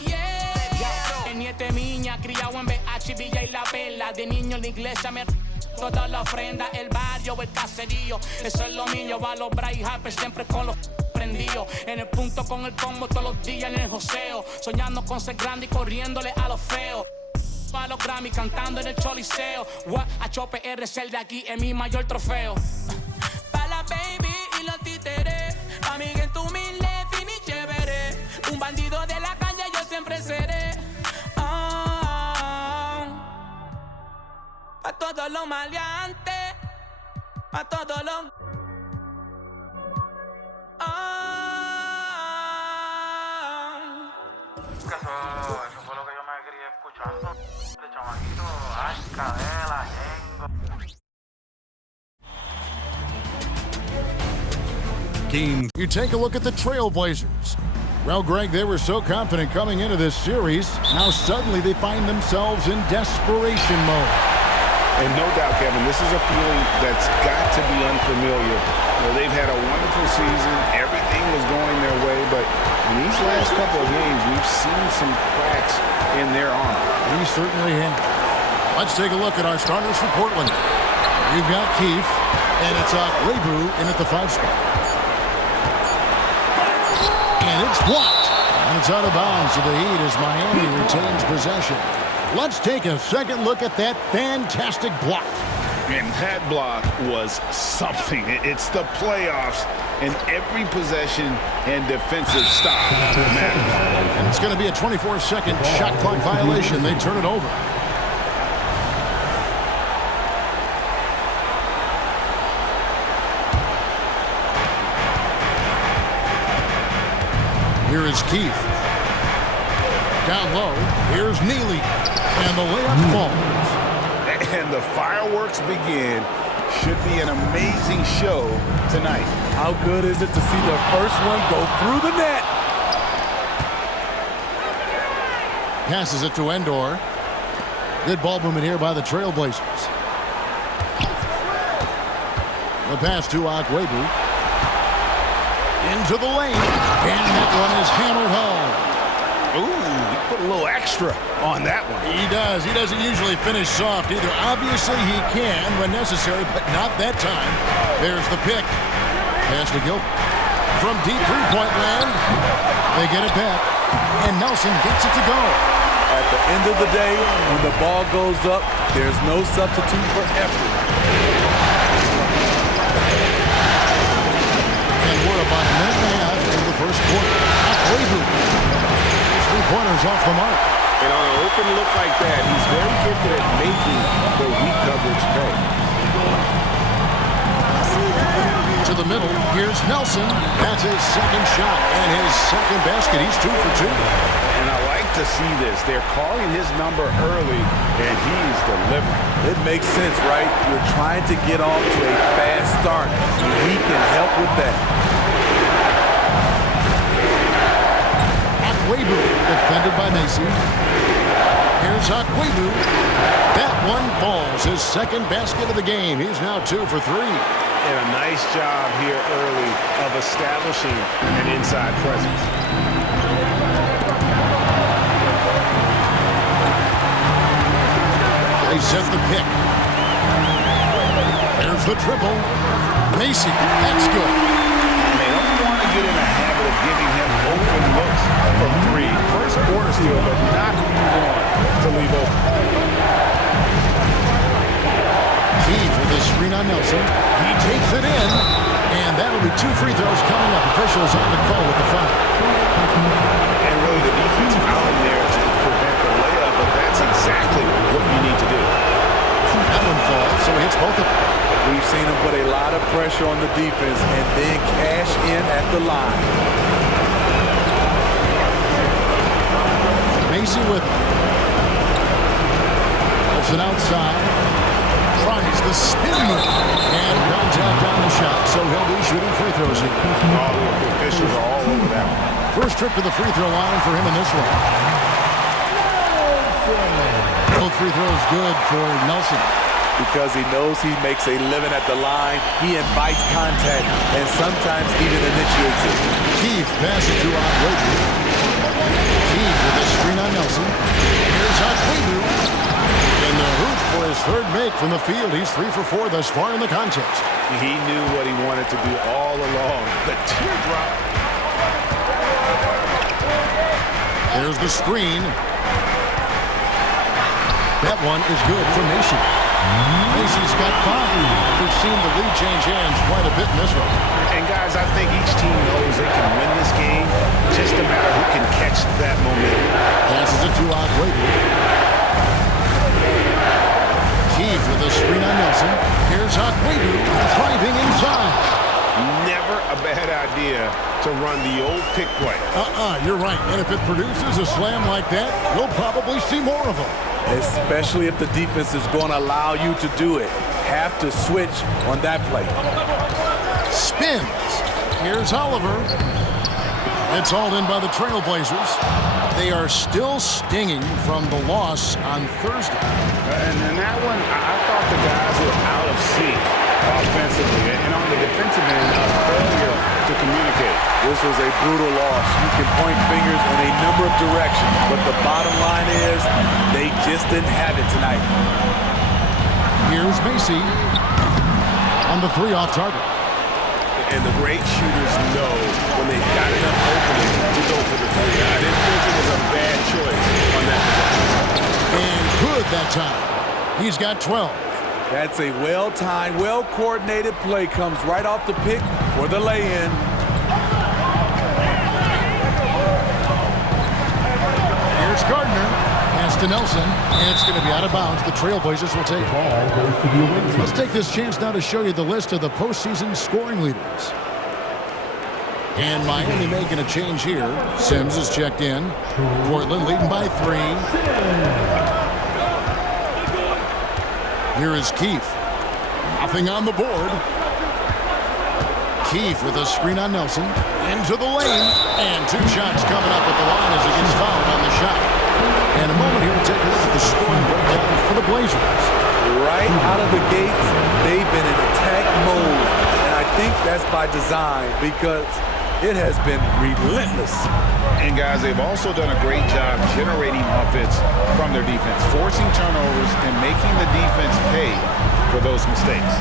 Yeah. En Niete Miña, criado en BH, Villa y La Vela. De niño en la iglesia me toda la ofrenda, el barrio, el caserío. Eso es lo mío, va a los Bryce Harper siempre con los prendidos. En el punto con el combo todos los días en el joseo. Soñando con ser grande y corriéndole a los feos. A los Grammy cantando en el Choliseo. HR es el de aquí, es mi mayor trofeo. Pa' la baby y los títeres. Pa' mí que tú humilde, fin y chévere. Un bandido de la calle yo siempre seré. Pa' todos los maleantes. Pa' todos los... Eso fue lo que yo me quería escuchando. De chamaquito, ay, cadela, Game. You take a look at the Trailblazers. Well, Greg, they were so confident coming into this series. Now suddenly they find themselves in desperation mode. And no doubt, Kevin, this is a feeling that's got to be unfamiliar. You know, they've had a wonderful season. Everything was going their way, but in these last couple of games, we've seen some cracks in their armor. We certainly have. Let's take a look at our starters for Portland. We've got Keefe, and it's Webu in at the 5 spot. And it's blocked. And it's out of bounds to the Heat as Miami retains possession. Let's take a second look at that fantastic block. And that block was something. It's the playoffs, and every possession and defensive stop matters. And it's going to be a 24-second shot clock violation. They turn it over. Here is Keefe. Down low, here's Neely. And the layup falls. And the fireworks begin. Should be an amazing show tonight. How good is it to see the first one go through the net? Passes it to Endor. Good ball movement here by the Trailblazers. The pass to Webu. Into the lane. And that one is hammered home. Ooh, he put a little extra on that one. He does. He doesn't usually finish soft either. Obviously, he can when necessary, but not that time. There's the pick. Pass to Gilbert. From deep three-point land, they get it back, and Nelson gets it to go. At the end of the day, when the ball goes up, there's no substitute for effort. And we're about a minute and a half into the first quarter. Webu. Three-pointers off the mark. And on an open look like that, he's very gifted at making the weak coverage pay. To the middle, here's Nelson. That's his second shot and his second basket. He's 2 for 2. And I like to see this. They're calling his number early, and he's delivering. It makes sense, right? You're trying to get off to a fast start. He can help with that. Webu, defended by Macy. Here's Webu. That one falls. His second basket of the game. He's now 2 for 3. And a nice job here early of establishing an inside presence. They set the pick. There's the triple. Macy, that's good. They don't want to get in the habit of giving him open looks from 3. First quarter steal, but not who you want to leave open. Keefe with a screen on Nelson. He takes it in, and that'll be 2 free throws coming up. Officials on the call with the foul. And really the defense out there to prevent the layup, but that's exactly what you need to do. That one falls, so he hits both of them. We've seen him put a lot of pressure on the defense and then cash in at the line. Macy with it. Nelson outside. Tries the spin move. And comes out down the shot, so he'll be shooting free throws here. All the officials are all over that one. First trip to the free throw line for him in this one. Both free throws good for Nelson. Because he knows he makes a living at the line, he invites contact and sometimes even initiates it. Keefe passes to Webu. from the field. He's 3 for 4 thus far in the contest. He knew what he wanted to do all along. The teardrop. There's the screen. That one is good for Macy. Macy's got 5. We've seen the lead change hands quite a bit in this one. And guys, I think each team knows they can win this game. Just a matter who can catch that momentum. Passes it to Agüero. Keith with a screen on Nelson. Here's Agüero driving inside. Never a bad idea to run the old pick play. You're right. And if it produces a slam like that, we'll probably see more of them. Especially if the defense is going to allow you to do it. Have to switch on that play. Spins. Here's Oliver. It's hauled in by the Trailblazers. They are still stinging from the loss on Thursday. And that one, I thought the guys were out of sync offensively. And on the defensive end, a failure to communicate. This was a brutal loss. You can point fingers in a number of directions, but the bottom line is they just didn't have it tonight. Here's Macy on the 3 off target. And the great shooters know when they've got enough opening to go for the 3. I didn't think it was a bad choice on that possession. And good that time. He's got 12. That's a well-timed, well-coordinated play. Comes right off the pick for the lay-in. Here's Gardner. Pass to Nelson. And it's going to be out of bounds. The Trailblazers will take ball. Let's take this chance now to show you the list of the postseason scoring leaders. And Miami making a change here. Sims is checked in. Portland leading by 3. Here is Keith. Nothing on the board. Keith with a screen on Nelson. Into the lane. And 2 shots coming up at the line as he gets fouled on the shot. And a moment here to take a look at the scoring breakdown for the Blazers. Right out of the gates, they've been in attack mode. And I think that's by design because it has been relentless. And guys, they've also done a great job generating offense from their defense, forcing turnovers and making the defense pay for those mistakes.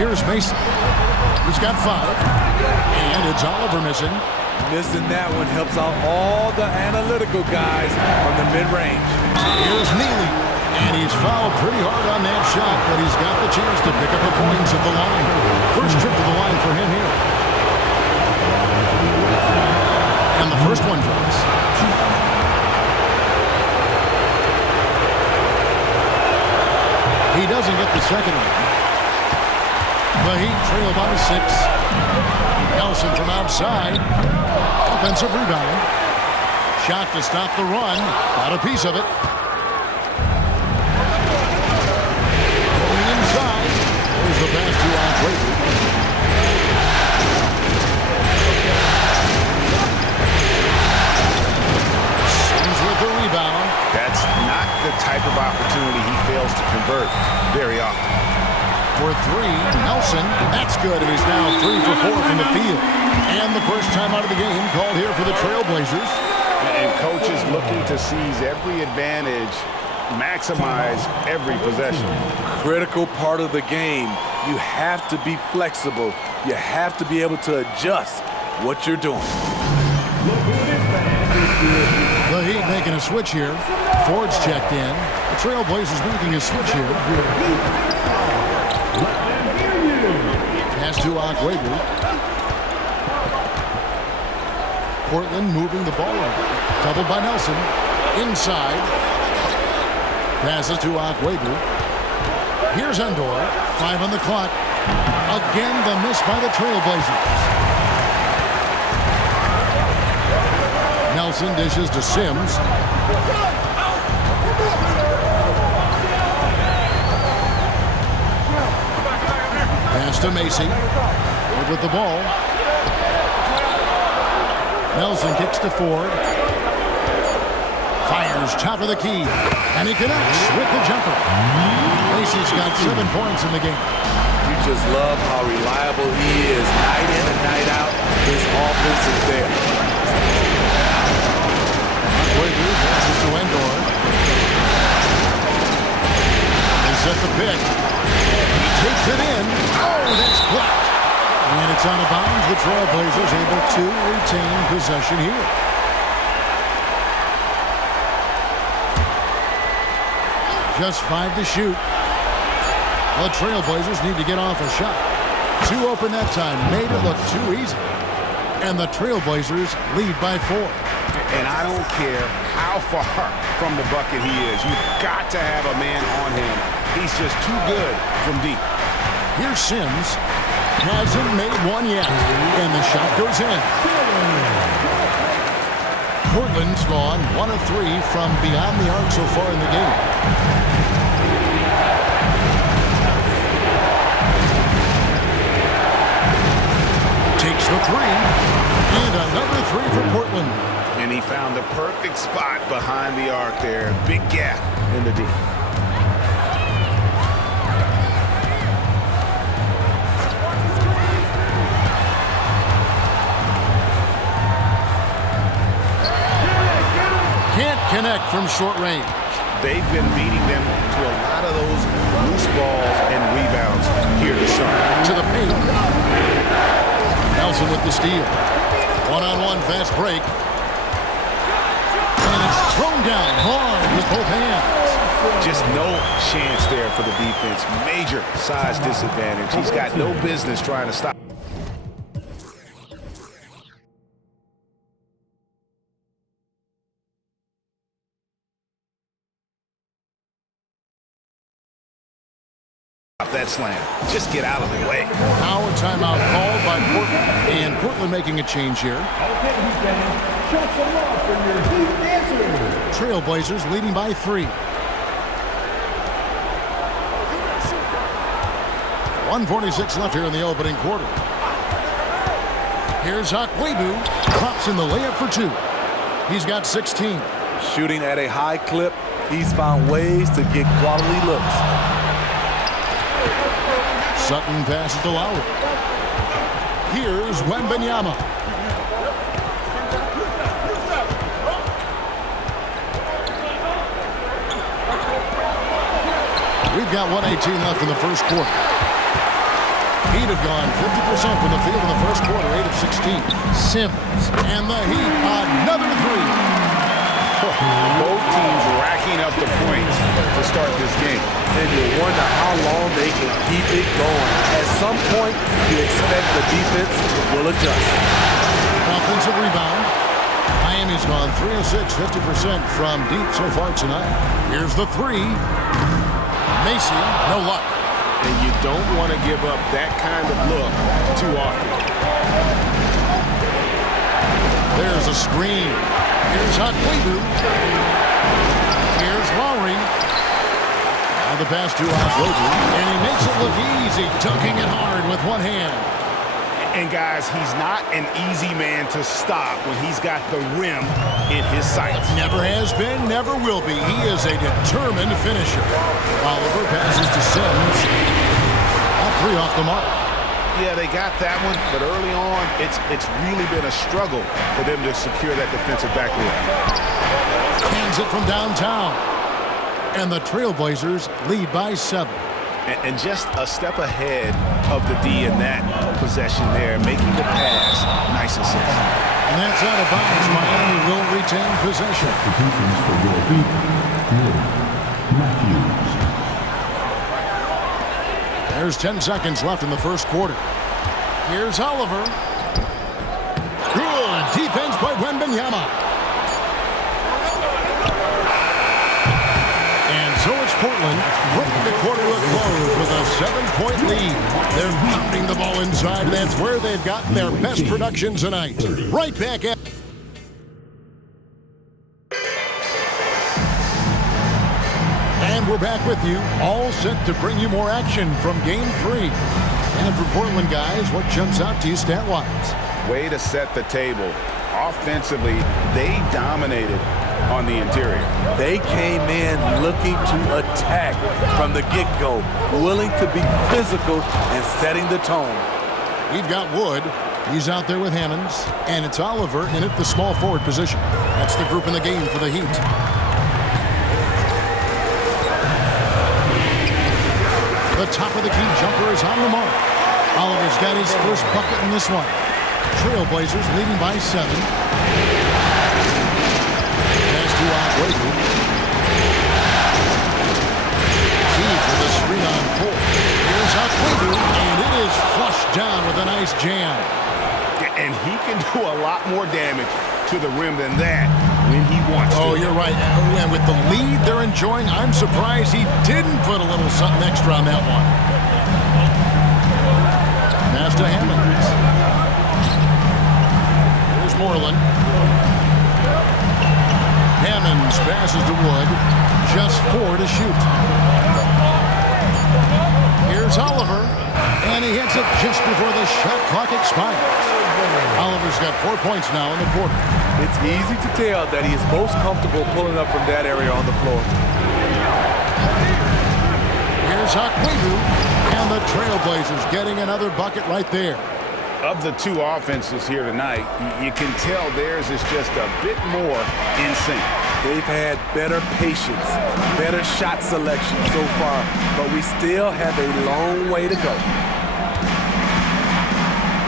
Here's Mason. He's got 5. And it's Oliver missing. Missing that one helps out all the analytical guys from the mid-range. Here's Neely. And he's fouled pretty hard on that shot, but he's got the chance to pick up the points at the line. First trip to the line for him here. And the first one drops. He doesn't get the second one. The Heat trail by 6. Nelson from outside. Offensive rebound. Shot to stop the run. Got a piece of it. Going inside. There's the pass to Agüero. Sims with the rebound. That's not the type of opportunity he fails to convert very often. For 3, Nelson. That's good, and he's now 3 for 4 from the field. And the first time out of the game called here for the Trailblazers. And coaches looking to seize every advantage, maximize every possession. Critical part of the game. You have to be flexible. You have to be able to adjust what you're doing. The Heat making a switch here. Ford's checked in. The Trailblazers making a switch here. Pass to Agüero. Portland moving the ball around. Doubled by Nelson. Inside. Passes to Agüero. Here's Endor. 5 on the clock. Again, the miss by the Trailblazers. Nelson dishes to Sims. Pass to Macy. Ford with the ball. Nelson kicks to Ford. Fires top of the key. And he connects with the jumper. Macy's got 7 points in the game. You just love how reliable he is night in and night out. His offense is there. Passes to Endor. They set the pick. He takes it in. Oh, that's blocked. And it's out of bounds. The Trailblazers able to retain possession here. Just 5 to shoot. The Trailblazers need to get off a shot. 2 open that time. Made it look too easy. And the Trailblazers lead by 4. And I don't care how far from the bucket he is. You've got to have a man on him. He's just too good from deep. Here's Sims. Hasn't made one yet. And the shot goes in. Portland's gone 1 of 3 from beyond the arc so far in the game. Takes the 3. And another 3 for Portland. And he found the perfect spot behind the arc there. Big gap in the D. Can't connect from short range. They've been beating them to a lot of those loose balls and rebounds here this summer. To the paint. Nelson with the steal. One-on-one fast break. And it's thrown down hard with both hands. Just no chance there for the defense. Major size disadvantage. He's got no business trying to stop. That slam. Just get out of the way. Now a timeout called by Portland. And Portland making a change here. Trailblazers leading by 3. 1:46 left here in the opening quarter. Here's Akwebu. Drops in the layup for 2. He's got 16. Shooting at a high clip, he's found ways to get quality looks. Sutton passes to Lowry. Here's Wembanyama. We've got 1:18 left in the first quarter. Heat have gone 50% from the field in the first quarter, 8 of 16. Sims and the Heat, another 3. Both teams racking up the points to start this game. And you wonder how long they can keep it going. At some point, you expect the defense will adjust. Offensive rebound. Miami's gone 3 of 6, 50% from deep so far tonight. Here's the 3. Macy, no luck. And you don't want to give up that kind of look too often. There's a screen. Here's Akwebu. Here's Lowry. Now the pass to Akwebu. And he makes it look easy, dunking it hard with one hand. And guys, he's not an easy man to stop when he's got the rim in his sights. Never has been, never will be. He is a determined finisher. Oliver passes to Sims. All 3 off the mark. Yeah, they got that one, but early on, it's really been a struggle for them to secure that defensive backboard. Hands it from downtown. And the Trailblazers lead by 7. And just a step ahead of the D in that possession there, making the pass nice and simple. And that's out of bounds. Miami will retain possession. Substitutions for your Heat, Matthews. There's 10 seconds left in the first quarter. Here's Oliver. Good defense by Wembanyama. And so it's Portland bringing the quarter to a close with a 7-point lead. They're pounding the ball inside. That's where they've gotten their best production tonight. Right back at. And we're back with you, all set to bring you more action from Game 3. And for Portland guys, what jumps out to you stat-wise? Way to set the table. Offensively, they dominated on the interior. They came in looking to attack from the get-go, willing to be physical and setting the tone. We've got Wood. He's out there with Hammonds. And it's Oliver in at the small forward position. That's the group in the game for the Heat. The top of the key jumper is on the mark. Oliver's got his first bucket in this one. Trailblazers leading by 7. Pass to Aguayo. Key for the screen on 4. Here's Aguayo, and it is flushed down with a nice jam. And he can do a lot more damage to the rim than that when he wants to. Oh, you're right. And with the lead they're enjoying, I'm surprised he didn't put a little something extra on that one. Pass to Hammonds. Here's Moreland. Hammonds passes to Wood. Just 4 to shoot. Here's Oliver. And he hits it just before the shot clock expires. Oliver's got 4 points now in the quarter. It's easy to tell that he is most comfortable pulling up from that area on the floor. Here's Aguayo, and the Trailblazers getting another bucket right there. Of the 2 offenses here tonight, you can tell theirs is just a bit more in sync. They've had better patience, better shot selection so far, but we still have a long way to go.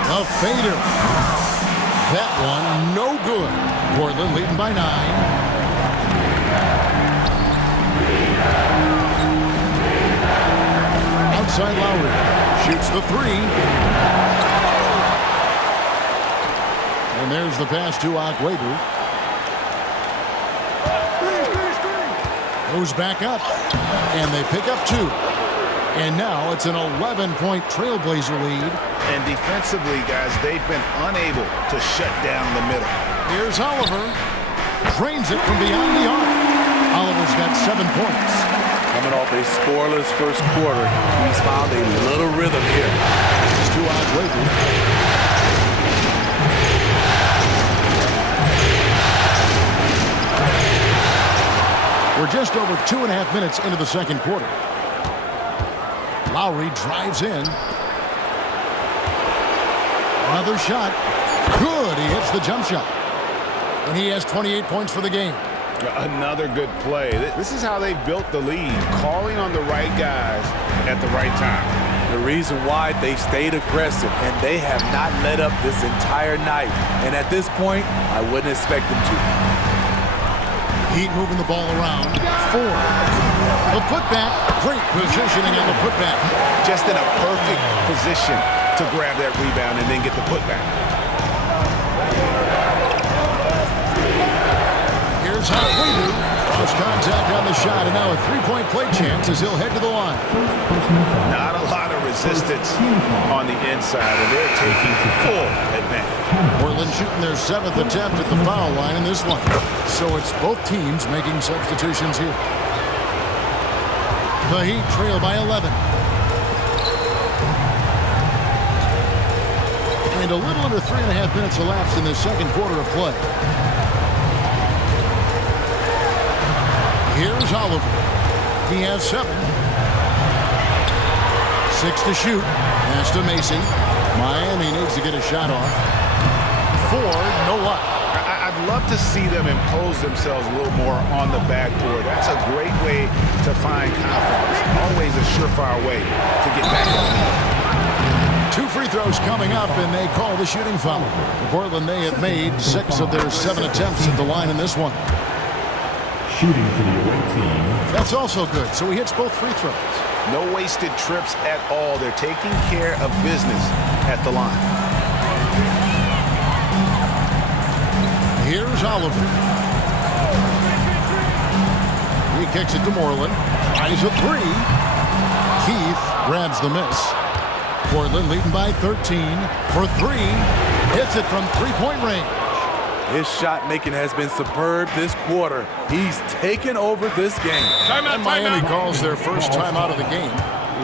A fader. That one no good. Portland leading by 9. Outside Lowry. Shoots the 3. And there's the pass to Aguayo. Goes back up. And they pick up 2. And now it's an 11-point Trailblazer lead. And defensively, guys, they've been unable to shut down the middle. Here's Oliver. Drains it from beyond the arc. Oliver's got 7 points. Coming off a scoreless first quarter, he's found a little rhythm here. It's to Aguayo. We're just over 2.5 minutes into the second quarter. Lowry drives in. Another shot. Good. He hits the jump shot. And he has 28 points for the game. Another good play. This is how they built the lead, calling on the right guys at the right time. The reason why they stayed aggressive, and they have not let up this entire night. And at this point, I wouldn't expect them to. Heat moving the ball around. 4. The putback. Great positioning on the putback. Just in a perfect position to grab that rebound and then get the putback. Here's Aguayo. Cross contact on the shot, and now a 3-point play chance as he'll head to the line. Not a lot of resistance on the inside, and they're taking full advantage. Portland shooting their 7th attempt at the foul line in this one. So it's both teams making substitutions here. The Heat trail by 11. And a little under 3.5 minutes elapsed in the second quarter of play. Here's Oliver. He has 7. 6 to shoot. Pass to Mason. Miami needs to get a shot off. 4, no luck. I'd love to see them impose themselves a little more on the backboard. That's a great way to find confidence. Always a surefire way to get back up. 2 free throws coming up, and they call the shooting foul. For Portland, they have made 6 of their 7 attempts at the line in this one. Shooting for the away team. That's also good, so he hits both free throws. No wasted trips at all. They're taking care of business at the line. Here's Oliver. He kicks it to Moreland. Tries a 3. Keith grabs the miss. Portland leading by 13 for 3. Hits it from 3-point range. His shot making has been superb this quarter. He's taken over this game. And Miami calls their first time out of the game.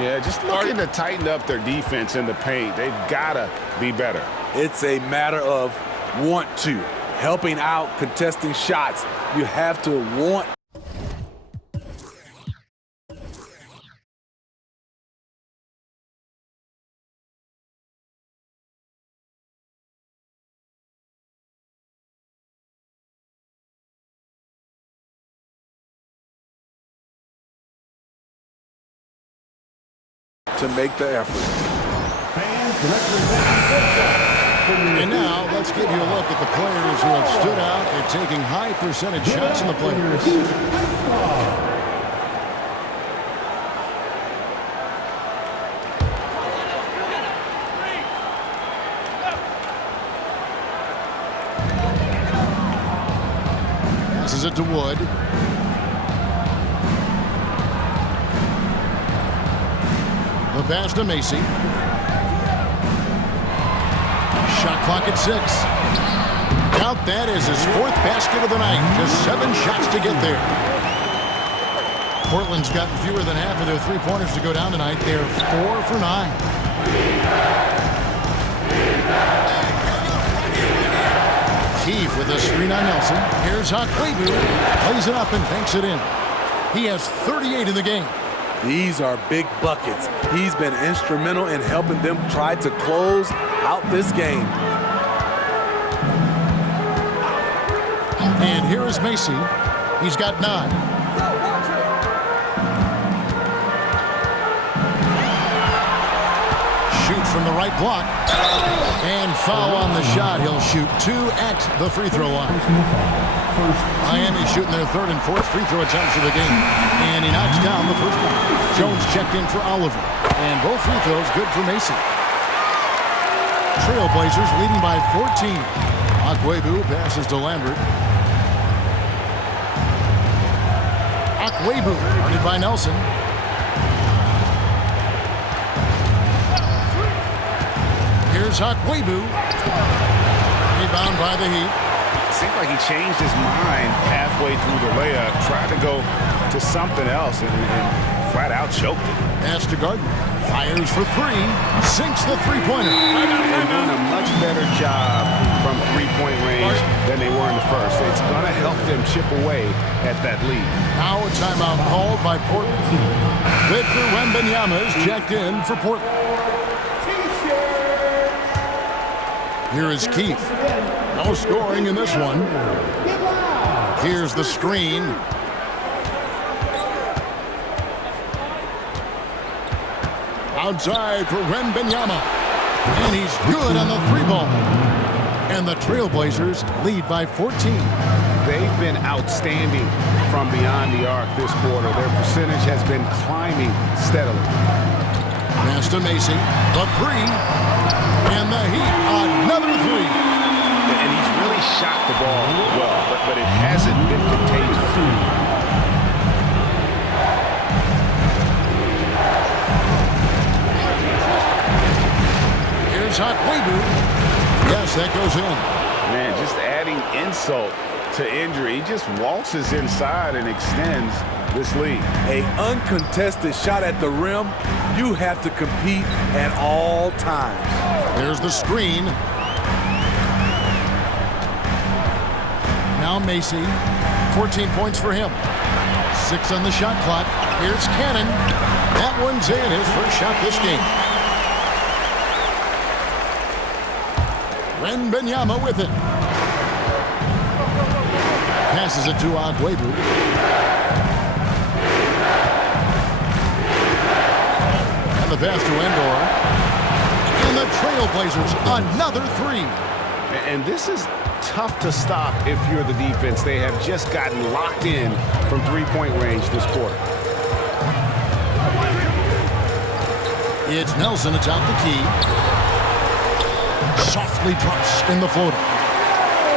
Yeah, just looking to tighten up their defense in the paint. They've got to be better. It's a matter of want to. Helping out, contesting shots. You have to want to make the effort. And now let's give you a look at the players who have stood out at taking high percentage shots in the playoffs. Passes it to Wood. The pass to Macy. Shot clock at 6. Count that as his 4th basket of the night. Just 7 shots to get there. Portland's gotten fewer than half of their three-pointers to go down tonight. They're 4 for 9. Keefe with a screen on Nelson. Here's Akwebu. Plays it up and banks it in. He has 38 in the game. These are big buckets. He's been instrumental in helping them try to close out this game. And here is Macy. He's got 9. Shoots from the right block. And foul on the shot. He'll shoot 2 at the free throw line. Miami shooting their 3rd and 4th free throw attempts of the game. And he knocks down the first one. Jones checked in for Oliver. And both free throws good for Macy. Trailblazers leading by 14. Akwebu passes to Lambert. Akwebu guarded by Nelson. Here's Akwebu. Rebound by the Heat. Seemed like he changed his mind halfway through the layup, tried to go to something else, and flat out choked it. Pass to Gardner. Fires for 3. Sinks the three-pointer. They're doing a much better job from three-point range than they were in the first. It's going to help them chip away at that lead. Now a timeout called by Portland. Victor Wembanyama is checked in for Portland. Here is Keefe. No scoring in this one. Here's the screen. Outside for Wembanyama. And he's good on the 3-ball. And the Trailblazers lead by 14. They've been outstanding from beyond the arc this quarter. Their percentage has been climbing steadily. Pass to Macy. The 3. And the Heat, another 3. And he's really shot the ball well, but it hasn't been contagious. Here's Akwebu. Yes, that goes in. Man, just adding insult to injury. He just waltzes inside and extends this lead. An uncontested shot at the rim, you have to compete at all times. There's the screen. Now Macy, 14 points for him. 6 on the shot clock. Here's Cannon. That one's in, his first shot this game. Wembanyama with it. Passes it to Akwebu. And the pass to Endor. And the Trailblazers, another 3. And this is tough to stop if you're the defense. They have just gotten locked in from three-point range this quarter. It's Nelson atop the key. Softly drops in the floater.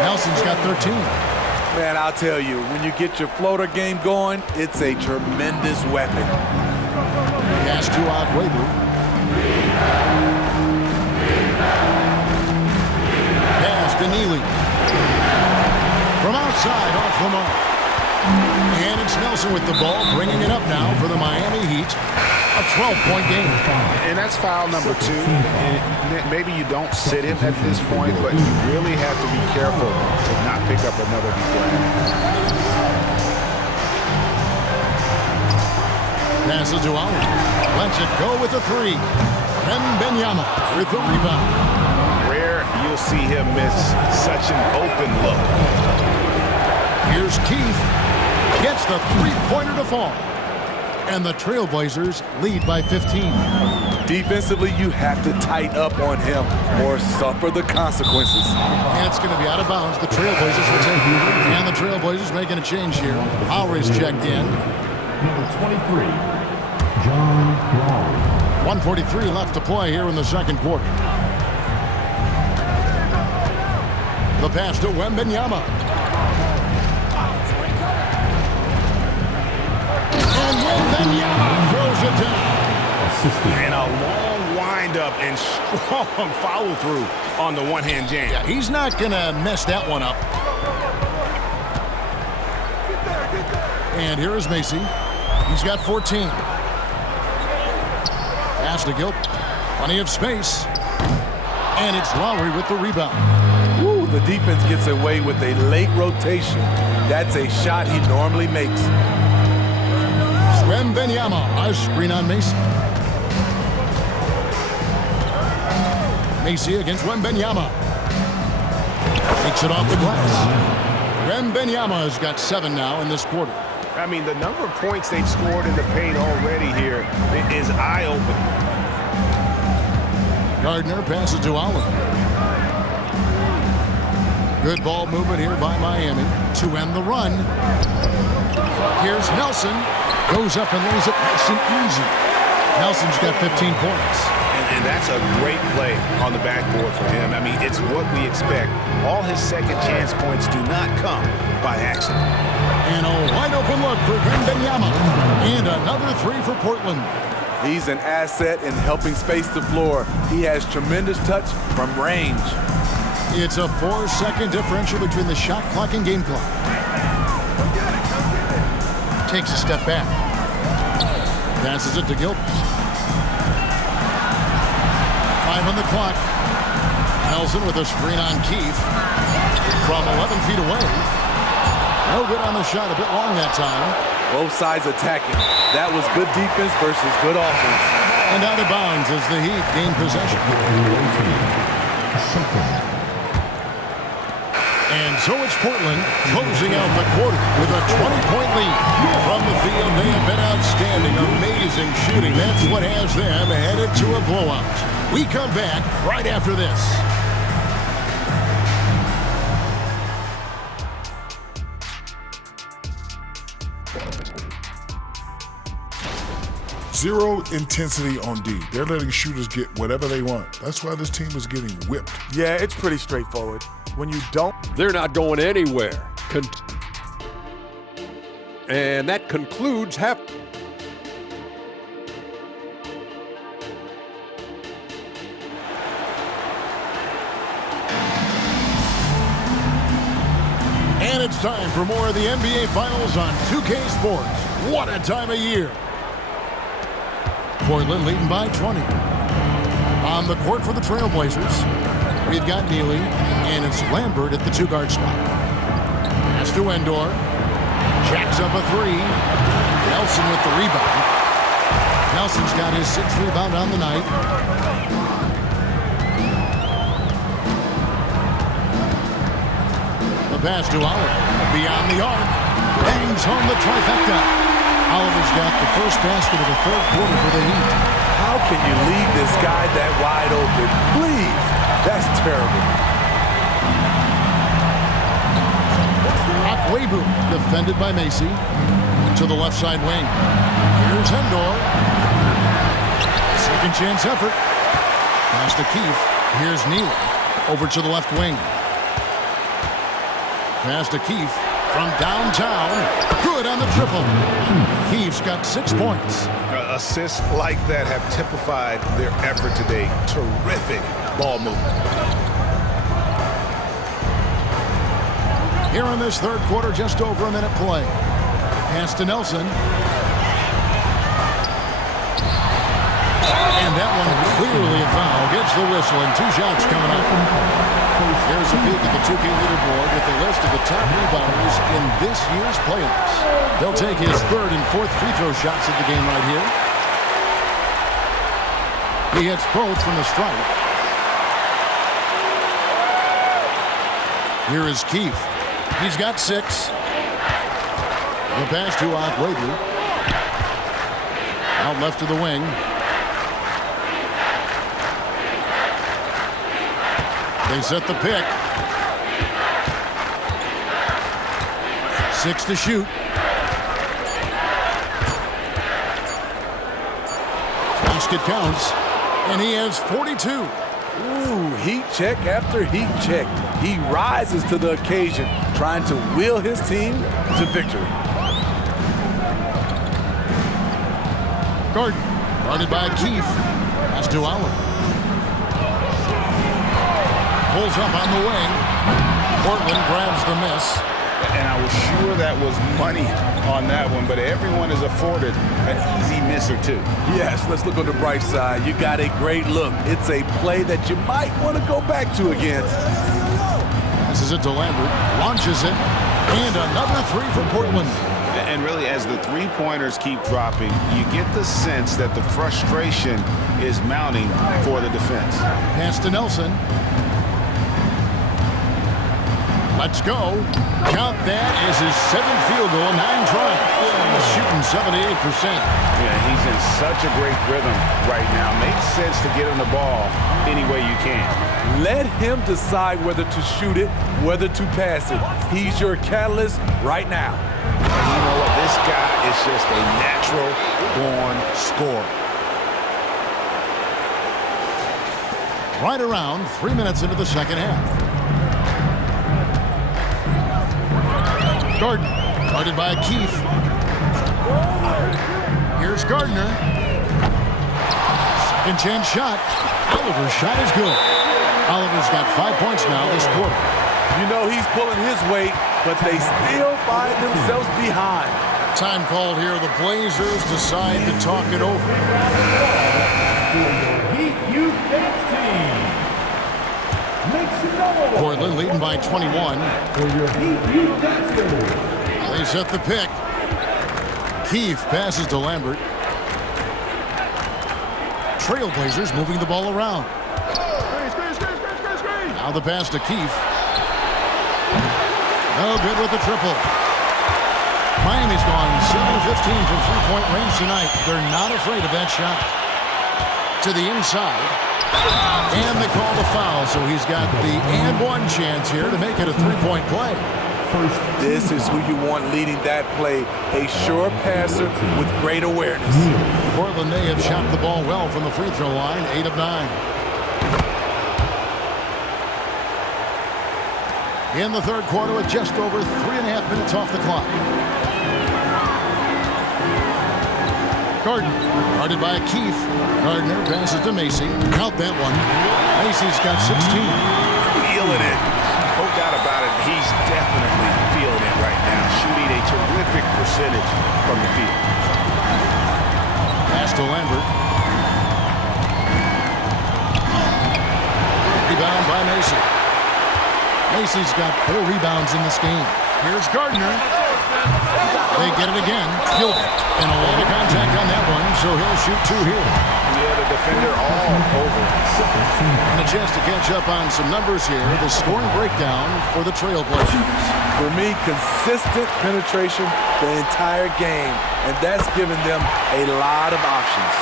Nelson's got 13. Man, I'll tell you, when you get your floater game going, it's a tremendous weapon. Pass to Akwebu. Pass to Neely. From outside, off the mark. And it's Nelson with the ball, bringing it up now for the Miami Heat. A 12-point game. And that's foul number 2. And maybe you don't sit him at this point, but you really have to be careful to not pick up another flag. Passes to Allen. Lets it go with a 3. Wembanyama with the rebound. Rare you'll see him miss such an open look. Here's Keefe. Gets the three-pointer to fall. And the Trailblazers lead by 15. Defensively, you have to tighten up on him or suffer the consequences. And it's going to be out of bounds. The Trailblazers will take it. And the Trailblazers making a change here. Lowry's checked in. Number 23, John Lowry. 1:43 left to play here in the second quarter. The pass to Wembanyama. And Wembanyama throws it down. And a long windup and strong follow-through on the one-hand jam. Yeah, he's not going to mess that one up. And here is Macy. He's got 14. Pass to Gilbert. Plenty of space. And it's Lowry with the rebound. Ooh, the defense gets away with a late rotation. That's a shot he normally makes. Wembanyama, a screen on Macy. Macy against Wembanyama. Takes it off the glass. Wembanyama has got 7 now in this quarter. I mean, the number of points they've scored in the paint already here is eye-opening. Gardner passes to Allen. Good ball movement here by Miami to end the run. Here's Nelson. Goes up and lays it nice and easy. Nelson's got 15 points. And that's a great play on the backboard for him. I mean, it's what we expect. All his second chance points do not come by accident. And a wide open look for Wembanyama. And another 3 for Portland. He's an asset in helping space the floor. He has tremendous touch from range. It's a 4-second differential between the shot clock and game clock. Takes a step back. Passes it to Gilbert. 5 on the clock. Nelson with a screen on Keith from 11 feet away. No good on the shot, a bit long that time. Both sides attacking. That was good defense versus good offense. And out of bounds as the Heat gain possession. And so it's Portland closing out the quarter with a 20-point lead. From the field, they have been outstanding. Amazing shooting. That's what has them headed to a blowout. We come back right after this. Zero intensity on D. They're letting shooters get whatever they want. That's why this team is getting whipped. Yeah, it's pretty straightforward. When you don't... They're not going anywhere. And that concludes half... And it's time for more of the NBA Finals on 2K Sports. What a time of year. Portland leading by 20. On the court for the Trailblazers, we've got Neely, and it's Lambert at the 2-guard spot. Pass to Endor. Jacks up a 3. Nelson with the rebound. Nelson's got his 6th rebound on the night. The pass to Oliver. Beyond the arc. Bangs home the trifecta. Oliver's got the first basket of the third quarter for the Heat. How can you leave this guy that wide open? Please. That's terrible. Akwebu defended by Macy. To the left side wing. Here's Endor. Second chance effort. Pass to Keith. Here's Neely. Over to the left wing. Pass to Keith from downtown. Good on the triple. Keith's got 6 points. Assists like that have typified their effort today. Terrific ball movement. Here in this third quarter, just over a minute play. Pass to Nelson. And that one clearly a foul. Gets the whistle and 2 shots coming up. Here's a peek at the 2K leaderboard with the list of the top rebounders in this year's playoffs. They'll take his 3rd and 4th free throw shots of the game right here. He hits both from the stripe. Here is Keith. He's got 6. The pass to Akwebu. Out left to the wing. They set the pick. 6 to shoot. Basket counts, and he has 42. Ooh, heat check after heat check. He rises to the occasion, trying to will his team to victory. Gordon, guarded by Keefe. Pass to Allen. Pulls up on the wing. Portland grabs the miss. And I was sure that was money on that one, but everyone is afforded an easy miss or two. Yes, let's look on the bright side. You got a great look. It's a play that you might want to go back to again. Passes it to Lambert, launches it, and another three for Portland. And really, as the three-pointers keep dropping, you get the sense that the frustration is mounting for the defense. Pass to Nelson. Let's go. Count that as his 7th field goal, 9 tries. He's shooting 78%. Yeah, he's in such a great rhythm right now. Makes sense to get him the ball any way you can. Let him decide whether to shoot it, whether to pass it. He's your catalyst right now. And you know what? This guy is just a natural-born scorer. Right around 3 minutes into the second half. Gordon, guarded by Keefe. Here's Gardner. Second chance shot. Oliver's shot is good. Oliver's got 5 points now this quarter. You know he's pulling his weight, but they still find themselves behind. Time called here. The Blazers decide to talk it over. Heat Youth Dance Team. Make some noise. Portland leading by 21. For your Heat Youth Dance Team. They set the pick. Keefe passes to Lambert. Trailblazers moving the ball around. Now the pass to Keefe. No good with the triple. Miami's gone 7-15 from three-point range tonight. They're not afraid of that shot. To the inside. And they call the foul, so he's got the and one chance here to make it a three-point play. This is who you want leading that play. A sure passer with great awareness. Portland, they have shot the ball well from the free throw line, 8 of 9. In the third quarter with just over 3.5 minutes off the clock. Gordon, guarded by Keefe. Gardner passes to Macy. Count that one. Macy's got 16. Feeling it. No doubt about it. He's definitely feeling it right now. Shooting a terrific percentage from the field. Pass to Lambert. Rebound by Macy. Macy's got 4 rebounds in this game. Here's Gardner. They get it again. Gilbert. And a lot of contact on that one, so he'll shoot 2 here. Yeah, the defender all over. And a chance to catch up on some numbers here. The scoring breakdown for the Trailblazers. For me, consistent penetration the entire game, and that's given them a lot of options.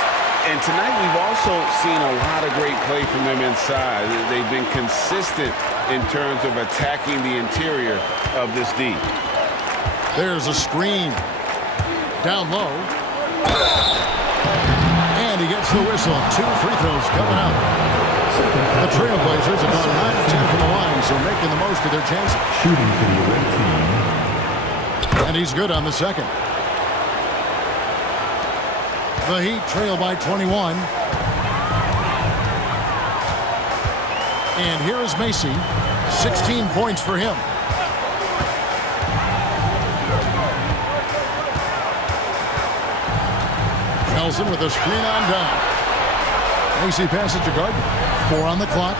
And tonight we've also seen a lot of great play from them inside. They've been consistent in terms of attacking the interior of this D. There's a screen. Down low. And he gets the whistle. 2 free throws coming up. The Trailblazers have gone 9 of 10 from the line, so making the most of their chances. Shooting for the red team. And he's good on the second. The Heat trail by 21. And here is Macy. 16 points for him. Nelson with a screen on down. Macy passes to Gardner. 4 on the clock.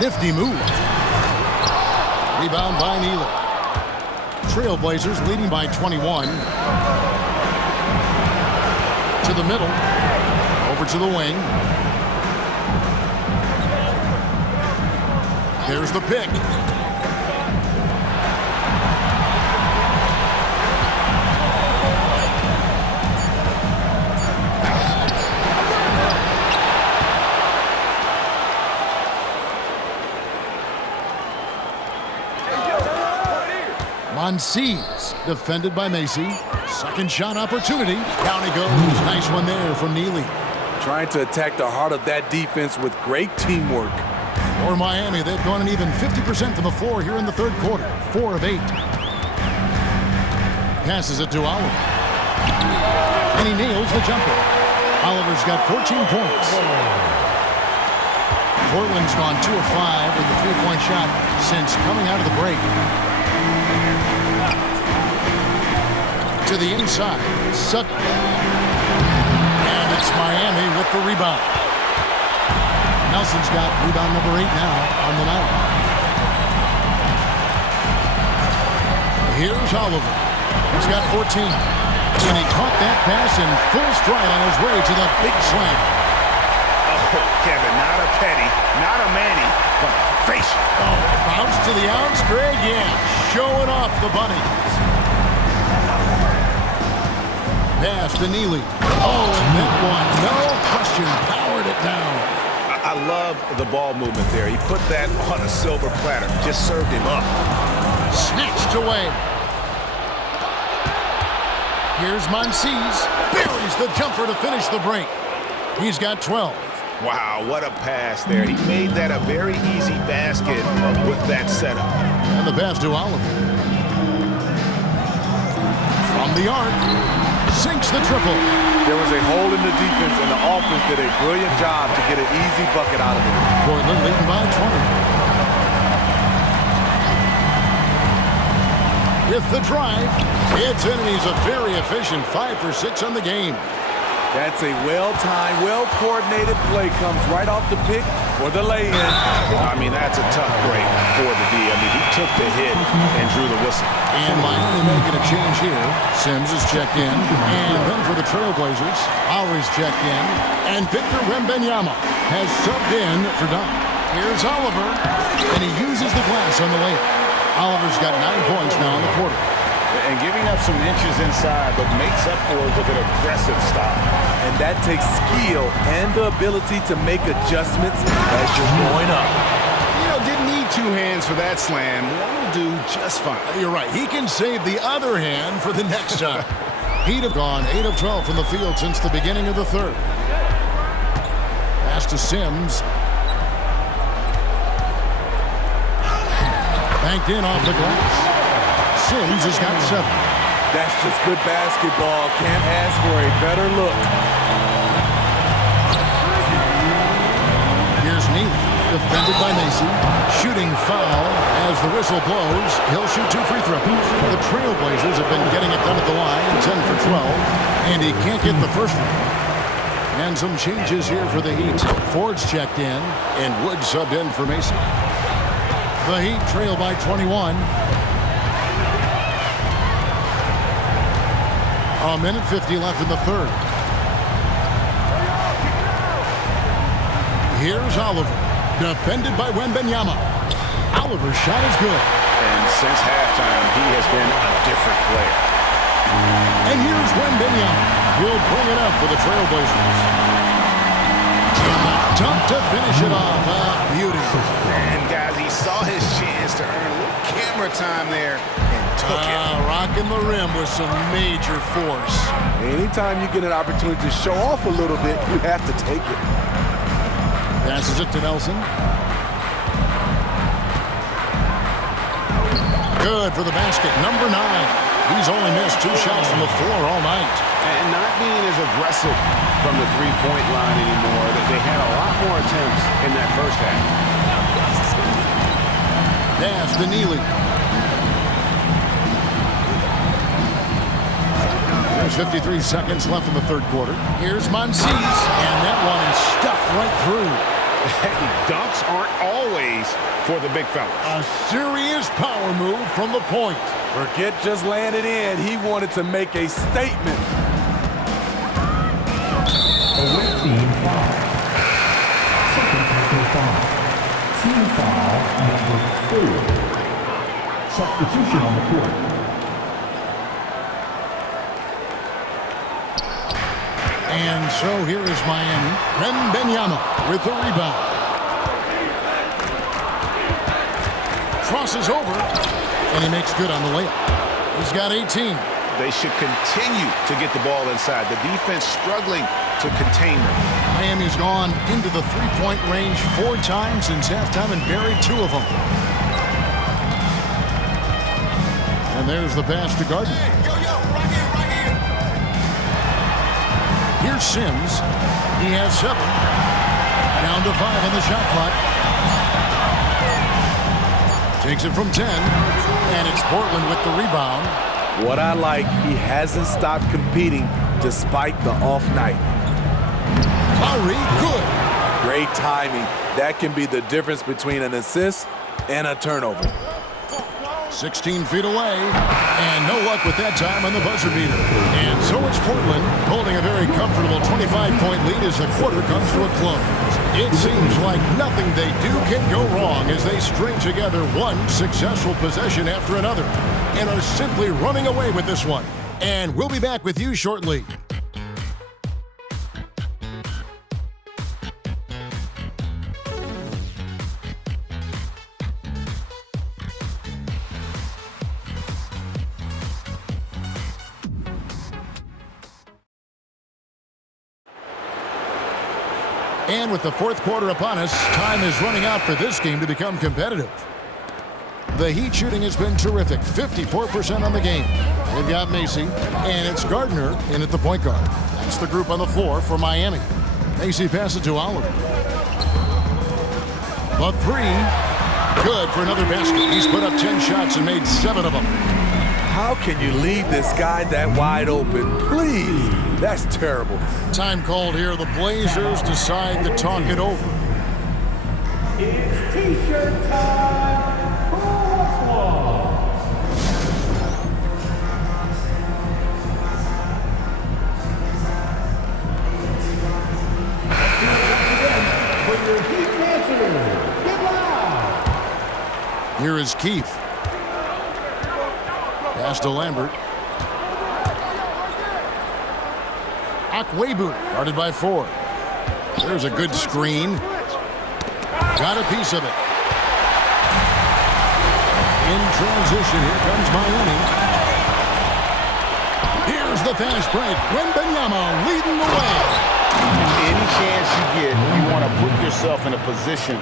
Nifty move. Rebound by Neely. Trailblazers leading by 21. To the middle. Over to the wing. There's the pick. Monsees, defended by Macy. Second shot opportunity. Down he goes. Nice one there from Neely. Trying to attack the heart of that defense with great teamwork. For Miami, they've gone an even 50% from the floor here in the third quarter. 4 of 8. Passes it to Oliver. And he nails the jumper. Oliver's got 14 points. Portland's gone 2 of 5 with the three-point shot since coming out of the break. To the inside, Sutton. And it's Miami with the rebound. Nelson's got rebound number 8 now on the night. Here's Oliver. He's got 14. And he caught that pass in full stride on his way to the big slam. Oh, Kevin, not a Petty, not a Manny, but a facial. Oh, bounce to the outs, Greg, yeah. Showing off the bunnies. Pass to Neely. Oh, and that one, no question, powered it down. I love the ball movement there. He put that on a silver platter, just served him up. Snatched away. Here's Monsees. Buries the jumper to finish the break. He's got 12. Wow, what a pass there. He made that a very easy basket with that setup. And the pass to Oliver. From the arc. Sinks the triple. There was a hole in the defense, and the offense did a brilliant job to get an easy bucket out of it. Portland leading by 20. With the drive, it's in, and he's a very efficient 5 for 6 on the game. That's a well-timed, well-coordinated play. Comes right off the pick for the lay-in. I mean, that's a tough break for the D. I mean, he took the hit and drew the whistle. And Miami making a change here. Sims is checked in. And then for the Trailblazers, Lowry's checked in. And Victor Wembanyama has subbed in for Doc. Here's Oliver. And he uses the glass on the layup. Oliver's got 9 points now in the quarter. And giving up some inches inside, but makes up for it with an aggressive stop. And that takes skill and the ability to make adjustments as you're going up. You know, didn't need 2 hands for that slam. One will do just fine. You're right. He can save the other hand for the next time. He'd have gone 8 of 12 from the field since the beginning of the third. Pass to Sims. Banked in off the glass. Sims has got 7. That's just good basketball. Can't ask for a better look. Here's Neely, defended by Macy. Shooting foul as the whistle blows. He'll shoot 2 free throws. The Trailblazers have been getting it done at the line, 10 for 12. And he can't get the first one. And some changes here for the Heat. Ford's checked in, and Wood subbed in for Macy. The Heat trail by 21. A minute 50 left in the third. Here's Oliver, defended by Wembanyama. Oliver's shot is good. And since halftime, he has been a different player. And here's Wembanyama. He'll bring it up for the Trailblazers. Tough to finish it off. Beauty. And guys, he saw his chance to earn a little camera time there and took it. Rocking the rim with some major force. Anytime you get an opportunity to show off a little bit, you have to take it. Passes it to Nelson. Good for the basket. Number 9. He's only missed 2 shots from the floor all night. And not being as aggressive from the three-point line anymore. They had a lot more attempts in that first half. Pass to Neely. There's 53 seconds left in the third quarter. Here's Monsees, and that one is stuffed right through. Hey, dunks aren't always for the big fellas. A serious power move from the point. Forget just laying it in. He wanted to make a statement. Away team foul. Second personal foul. Team foul number 4. Substitution on the court. And so here is Miami. Wembanyama with the rebound. Crosses over. And he makes good on the layup. He's got 18. They should continue to get the ball inside. The defense struggling to contain them. Miami's gone into the three-point range 4 times since halftime and buried 2 of them. And there's the pass to Gardner. Here's Sims. He has 7. Down to 5 on the shot clock. Takes it from 10. And it's Portland with the rebound. What I like, he hasn't stopped competing despite the off night. Curry, good. Great timing. That can be the difference between an assist and a turnover. 16 feet away, and no luck with that time on the buzzer beater. And so it's Portland holding a very comfortable 25-point lead as the quarter comes to a close. It seems like nothing they do can go wrong as they string together one successful possession after another and are simply running away with this one. And we'll be back with you shortly. And with the fourth quarter upon us, time is running out for this game to become competitive. The Heat shooting has been terrific, 54% on the game. They've got Macy, and it's Gardner in at the point guard. That's the group on the floor for Miami. Macy passes to Oliver. The 3, good for another basket. He's put up 10 shots and made 7 of them. How can you leave this guy that wide open? Please, that's terrible. Time called here. The Blazers decide to talk it over. It's T-shirt time. Who wants one? For your Heat answer, get loud. Here is Keith. Pass to Lambert. Akwebu, guarded by 4. There's a good screen. Got a piece of it. In transition, here comes Miami. Here's the fast break. Wembanyama leading the way. Any chance you get, you want to put yourself in a position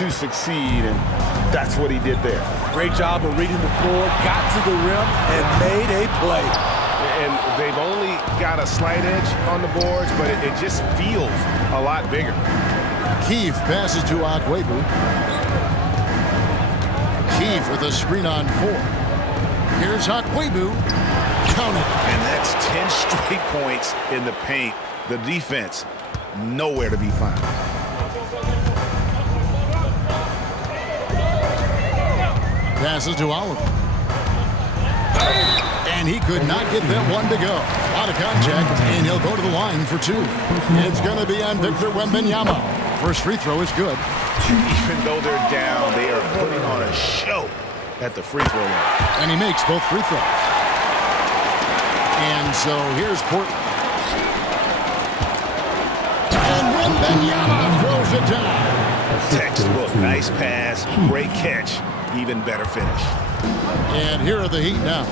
to succeed, and that's what he did there. Great job of reading the floor, got to the rim, and made a play. And they've only got a slight edge on the boards, but it just feels a lot bigger. Keith passes to Akwebu. Keith with a screen on 4. Here's Akwebu. Count it. And that's 10 straight points in the paint. The defense, nowhere to be found. Passes to Oliver. And he could not get that one to go. Out of contact, and he'll go to the line for 2. It's going to be on Victor Wembanyama. First free throw is good. Even though they're down, they are putting on a show at the free throw line. And he makes both free throws. And so here's Portland. And Wembanyama throws it down. Textbook, nice pass, great catch, even better finish. And here are the Heat now.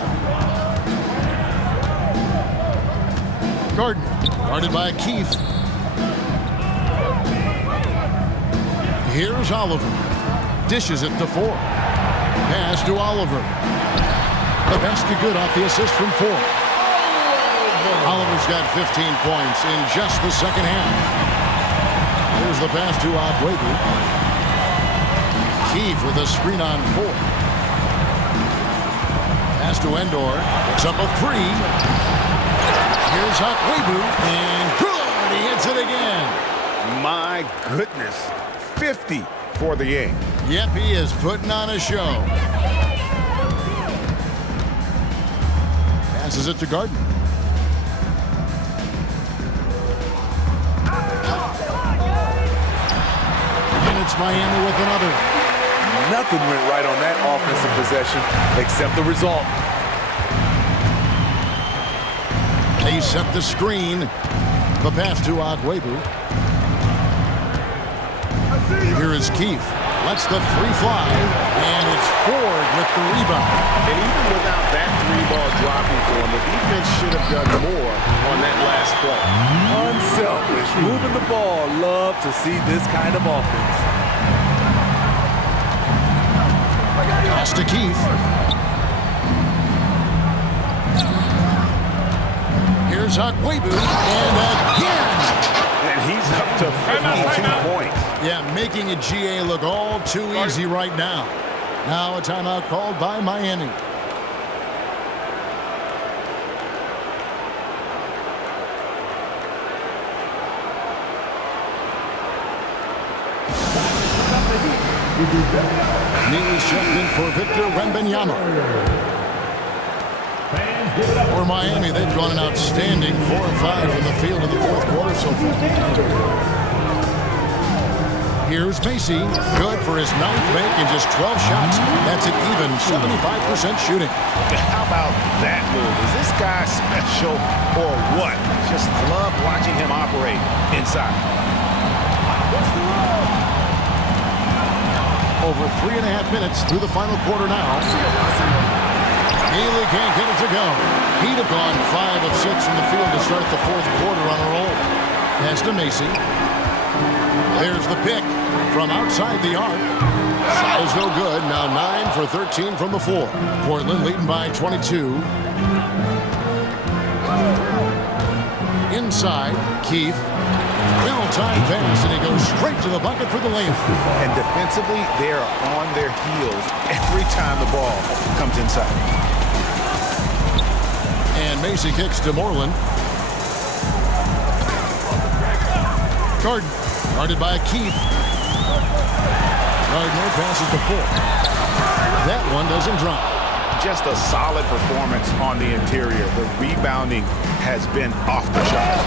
Gardner, guarded by Keith. Here's Oliver. Dishes it to 4. Pass to Oliver. The basket good off the assist from 4. Oliver's got 15 points in just the second half. Here's the pass to Akwebu. Keith with a screen on 4. Pass to Endor. Picks up a 3. Here's Akwebu. And good! He hits it again. My goodness. 50 for the game. Yep, he is putting on a show. Passes it to Gardner. And it's Miami with another. Nothing went right on that offensive possession except the result. They set the screen. The pass to Akwebu. Here is Keith. Lets the three fly, and it's Ford with the rebound. And even without that three ball dropping for him, the defense should have done more on that last play. Unselfish, moving the ball. Love to see this kind of offense. Pass to Keith. Here's Akwebu, and again! And he's up to 52 points. Yeah, making a GA look all too easy right now. Now a timeout called by Miami. Knees checked in for Victor Wembanyama. For Miami, they've gone an outstanding 4 of 5 from the field in the fourth quarter so far. Here's Macy, good for his 9th make in just 12 shots. That's an even 75% shooting. How about that move? Is this guy special or what? Just love watching him operate inside. Over 3.5 minutes through the final quarter now. Neely can't get it to go. He'd have gone 5 of 6 from the field to start the fourth quarter on a roll. Pass to Macy. There's the pick from outside the arc. Shot is no good. Now 9 for 13 from the floor. Portland leading by 22. Inside, Keith. Well-timed pass, and he goes straight to the bucket for the layup. And defensively, they are on their heels every time the ball comes inside. And Macy kicks to Moreland. Guarded by Keith. Gardner passes to Ford. That one doesn't drop. Just a solid performance on the interior. The rebounding has been off the chart.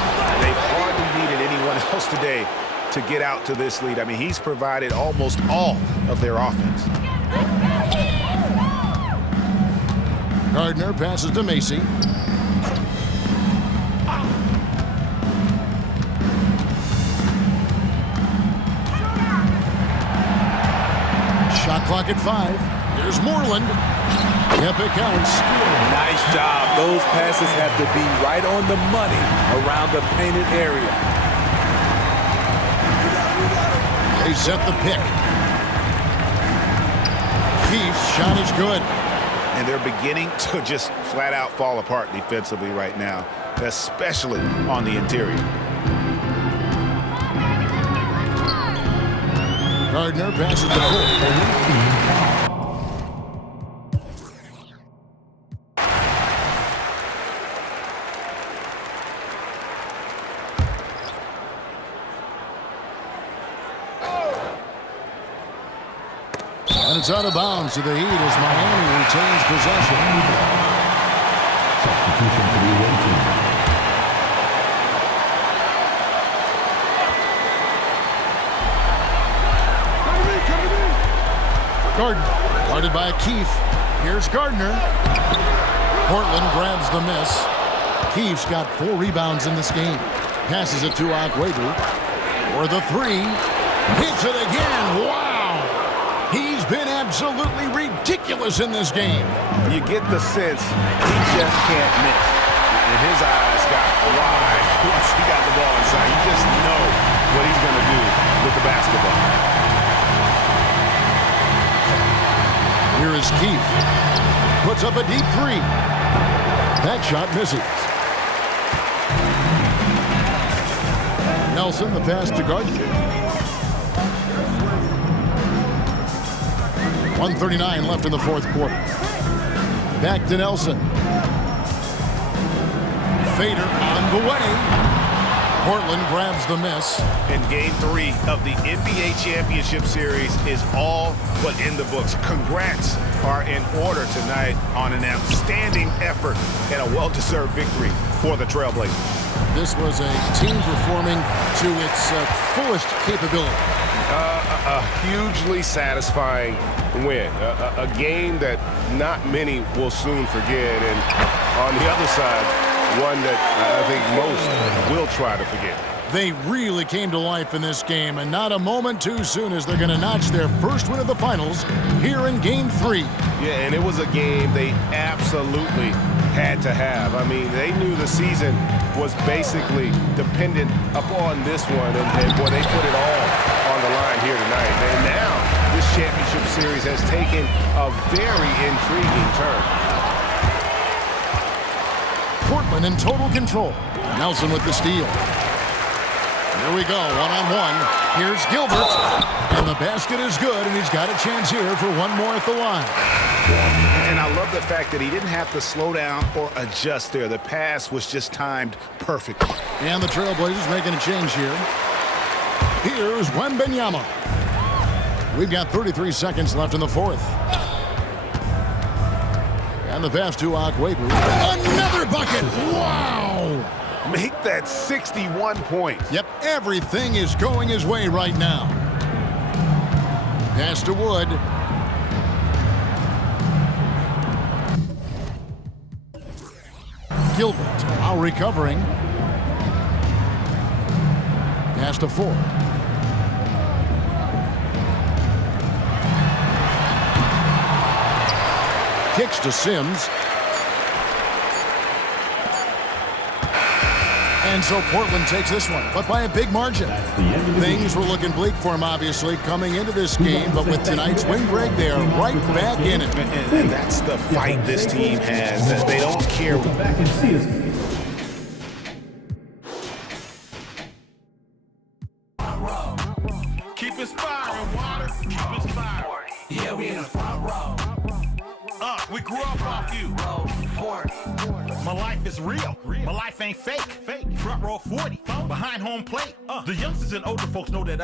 They've hardly needed anyone else today to get out to this lead. I mean, he's provided almost all of their offense. Gardner passes to Macy. Shot clock at 5. Here's Moreland. Yep, it counts. Nice job. Those passes have to be right on the money around the painted area. They set the pick. Keith's shot is good. And they're beginning to just flat out fall apart defensively right now, especially on the interior. Gardner passes the Ford. And it's out of bounds to the Heat as Miami retains possession. Substitution for the away team. Guarded by Keith. Here's Gardner. Portland grabs the miss. Keith's got 4 rebounds in this game. Passes it to Akwebu. For the 3. Hits it again. Wow! He's been absolutely ridiculous in this game. You get the sense he just can't miss. And his eyes got wide once he got the ball inside. You just know what he's going to do with the basketball. Here is Keith. Puts up a deep 3. That shot misses. Nelson, the pass to Gardner. 1:39 left in the fourth quarter. Back to Nelson. Fader on the way. Portland grabs the miss. And game 3 of the NBA Championship Series is all but in the books. Congrats are in order tonight on an outstanding effort and a well-deserved victory for the Trailblazers. This was a team performing to its fullest capability. A hugely satisfying win. A game that not many will soon forget. And on the other side, one that I think most will try to forget. They really came to life in this game, and not a moment too soon as they're going to notch their first win of the finals here in Game 3. Yeah, and it was a game they absolutely had to have. I mean, they knew the season was basically dependent upon this one, and boy, they put it all on the line here tonight. And now this championship series has taken a very intriguing turn. Portland in total control. Nelson with the steal. Here we go, one-on-one. Here's Gilbert, and the basket is good, and he's got a chance here for one more at the line. And I love the fact that he didn't have to slow down or adjust there. The pass was just timed perfectly. And the Trailblazers making a change here. Here's Wembanyama. We've got 33 seconds left in the fourth. And the pass to Okwebu. Another bucket! Wow! Make that 61 points. Yep, everything is going his way right now. Pass to Wood. Gilbert, now recovering. Pass to Ford. Kicks to Sims. And so Portland takes this one, but by a big margin. Things were looking bleak for him, obviously, coming into this game, but with tonight's win, Greg, they are right back in it. And that's the fight this team has. That they don't care. Back and see us. Keep inspiring, Water. Keep inspiring. Yeah, we in the front row. We grew up off you. My life is real. My life ain't fake. Front row 40. Behind home plate. The youngsters and older folks know that